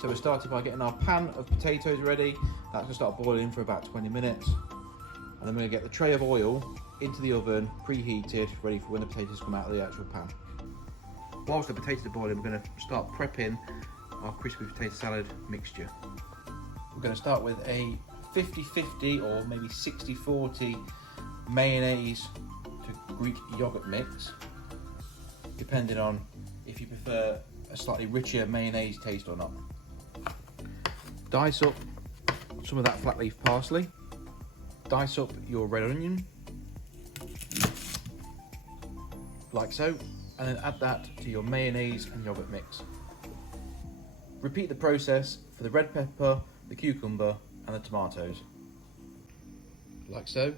So we started by getting our pan of potatoes ready. That's gonna start boiling for about 20 minutes. And then we're gonna get the tray of oil into the oven, preheated, ready for when the potatoes come out of the actual pan. Whilst the potatoes are boiling, we're gonna start prepping our crispy potato salad mixture. We're gonna start with a 50-50 or maybe 60-40 mayonnaise to Greek yogurt mix, depending on if you prefer a slightly richer mayonnaise taste or not. Dice up some of that flat leaf parsley, dice up your red onion, like so, and then add that to your mayonnaise and yogurt mix. Repeat the process for the red pepper, the cucumber and the tomatoes, like so,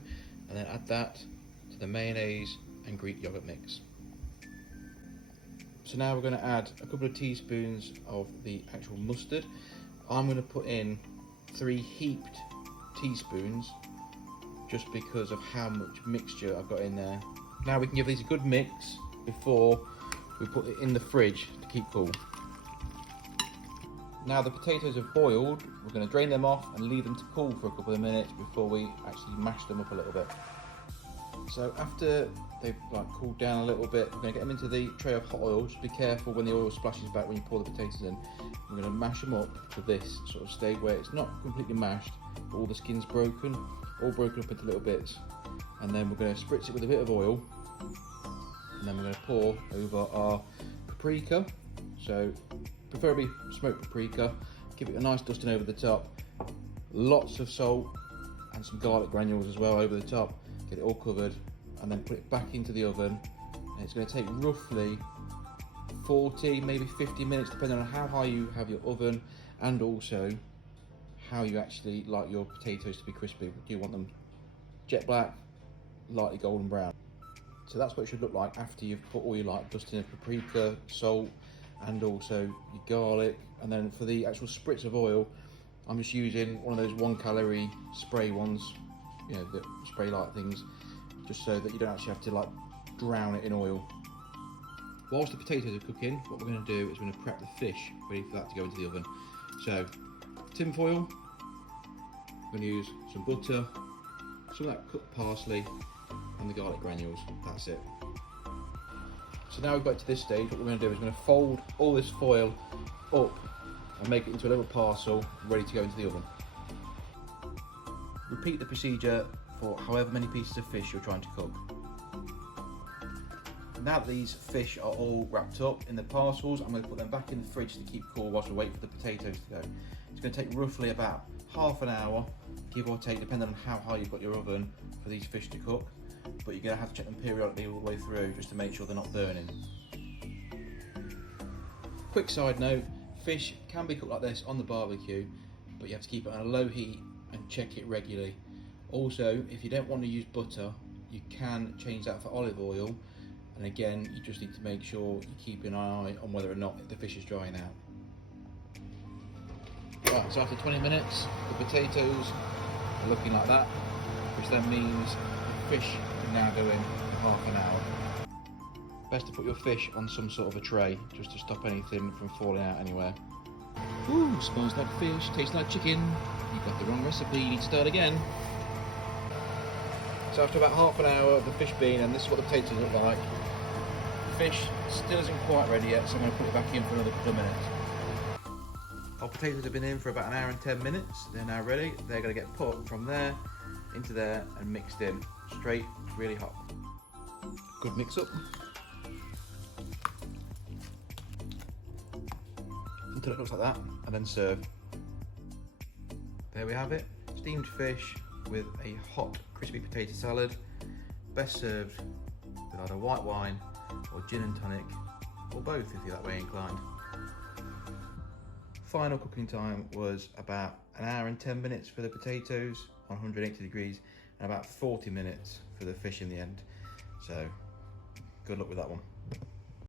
and then add that to the mayonnaise and Greek yogurt mix. So now we're going to add a couple of teaspoons of the actual mustard. I'm going to put in 3 heaped teaspoons just because of how much mixture I've got in there. Now we can give these a good mix before we put it in the fridge to keep cool. Now the potatoes have boiled, we're going to drain them off and leave them to cool for a couple of minutes before we actually mash them up a little bit. So after they've cooled down a little bit, we're going to get them into the tray of hot oil. Just be careful when the oil splashes back when you pour the potatoes in. We're going to mash them up to this sort of state where it's not completely mashed, but all the skin's broken, all broken up into little bits. And then we're going to spritz it with a bit of oil, and then we're going to pour over our paprika. So preferably smoked paprika. Give it a nice dusting over the top. Lots of salt and some garlic granules as well over the top. Get it all covered, and then put it back into the oven. And it's going to take roughly 40, maybe 50 minutes, depending on how high you have your oven and also how you actually like your potatoes to be crispy. Do you want them jet black, lightly golden brown? So that's what it should look like after you've put all your dusting of paprika, salt, and also your garlic. And then for the actual spritz of oil, I'm just using one of those 1-calorie spray ones, you know, the spray light things, just so that you don't actually have to drown it in oil. Whilst the potatoes are cooking, what we're going to do is we're going to prep the fish ready for that to go into the oven. So tin foil, we're going to use some butter, some of that cooked parsley and the garlic granules. That's it. So now we've got to this stage, what we're going to do is we're going to fold all this foil up and make it into a little parcel ready to go into the oven. Repeat the procedure for however many pieces of fish you're trying to cook. Now that these fish are all wrapped up in the parcels, I'm going to put them back in the fridge to keep cool whilst we wait for the potatoes to go. It's going to take roughly about half an hour, give or take, depending on how high you've got your oven, for these fish to cook. But you're going to have to check them periodically all the way through just to make sure they're not burning. Quick side note, fish can be cooked like this on the barbecue, but you have to keep it on a low heat and check it regularly. Also, if you don't want to use butter, you can change that for olive oil, and again, you just need to make sure you keep an eye on whether or not the fish is drying out. Right, so after 20 minutes, the potatoes are looking like that, which then means the fish can now go in half an hour. Best to put your fish on some sort of a tray, just to stop anything from falling out anywhere. Ooh, smells like fish, tastes like chicken. You've got the wrong recipe, you need to start again. So after about half an hour of the fish being, and this is what the potatoes look like, the fish still isn't quite ready yet, so I'm going to put it back in for another couple of minutes. Our potatoes have been in for about an hour and 10 minutes. They're now ready. They're going to get put from there into there and mixed in, straight, really hot. Good mix up. Until it looks like that, and then serve. There we have it, steamed fish with a hot crispy potato salad, best served with either white wine or gin and tonic, or both if you're that way inclined. Final cooking time was about an hour and 10 minutes for the potatoes on 180 degrees, and about 40 minutes for the fish in the end. So good luck with that one.